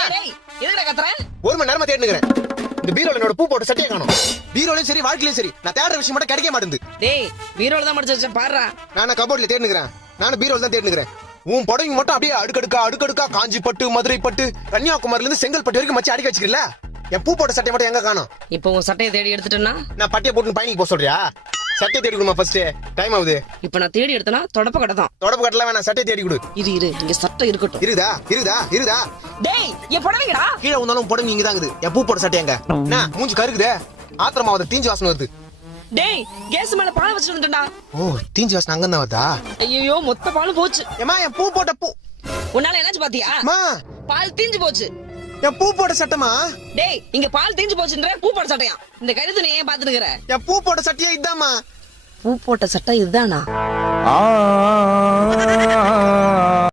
என்னடா கத்துற? ஒரு மணி நேரமா தேடினுக்கிறேன். இந்த பீரோல என்னோட பூ போட்ட சட்டையை காணோம். பீரோலயும் சரி வாழ்க்கையிலும் சரி நான் தேடுற விஷயம் மட்டும் கிடைக்க மாட்டேங்குது. டேய் பீரோல தான் மடிச்சு வச்சேன் பாருடா. நான் கபோர்ட்ல தேடினுக்கிறேன். நானும் பீரோல தான் தேடினுக்கிறேன். உன் புடவைங்க மட்டும் அப்படியே அடுக்கடுக்கா காஞ்சி பட்டு, மதுரை பட்டு, கன்னியாகுமரியில இருந்து செங்கல்பட்டு வரைக்கும் மச்சி அடிக்க வச்சிருக்கல. என் பூ போட்ட சட்டை மட்டும் எங்க காணோம்? இப்போ உன் சட்டையை தேடி எடுத்துட்டேன்னா நான் பட்டியை போட்டு பயணிக்கு போக சொல்றியா? சட்டையை தேடி கொடுமா ஃபர்ஸ்ட். டைம் ஆகுது. இப்போ நான் தேடி எடுத்தனா தொடப்ப கடை தான். தொடப்பு கட்டல வேணாம், சட்டையை தேடி கொடு. இரு இங்க சட்டை இருக்கட்டும். இருதா. டேய் என் புடவைங்கடா. கீழே வந்தாலும் புடவை இங்க தான் இருக்குது. என் பூ போட்ட சட்டை எங்க? என்ன மூஞ்சி கருக்குதே? ஆத்திரமா வந்து தீஞ்சு வாசனை வருது. டேய் கேஸ் மேல பால் வச்சிட்டு வந்துட்டேன்டா. ஓ தீஞ்சு வாசனை அங்க தான் வருதா? ஐயோ மொத்த பாலும் போச்சு. ஏமா என் பூ போட்ட பூ உன்னால என்னாச்சு பாத்தியா? மா பால் தீஞ்சு போச்சு. என் பூ போட்ட சட்டமா? டேய் இங்க பால் தீஞ்சு போச்சுன்ற பூ போட்ட சட்டையா? இந்த கழுத்து நீ ஏன் பாத்துட்டு இருக்கற? என் பூ போட்ட சட்டையே இதாமா. பூ போட்ட சட்டை இதுதானா?